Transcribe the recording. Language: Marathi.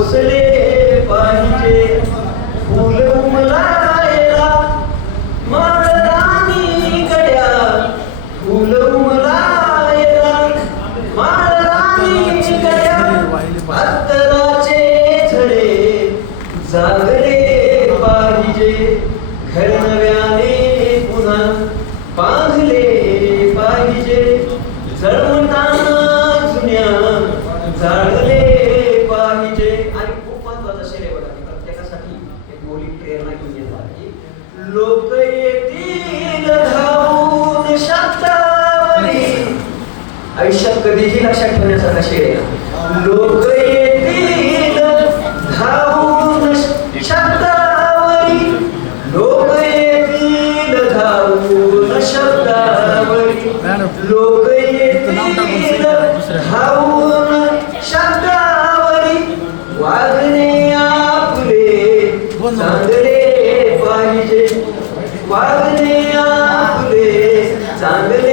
पोचले पाहिजे. फुल उमलायला माळरानी गड्या. फुल उमलायला माळरानी गड्या. अत्तराचे झडे जागले पाहिजे. घर नव्याने पुन्हा बांधले प्रेरणा घेऊन येतो की लोक येतील धावून शातावरी आयुष्यात कधीही लक्षात शेर आहे लोक येतील धावून शब्दावरी. लोक येतील धावून शब्दावरी. लोक येतील धावून चांगले पाहिजे वागणे आपले चांगले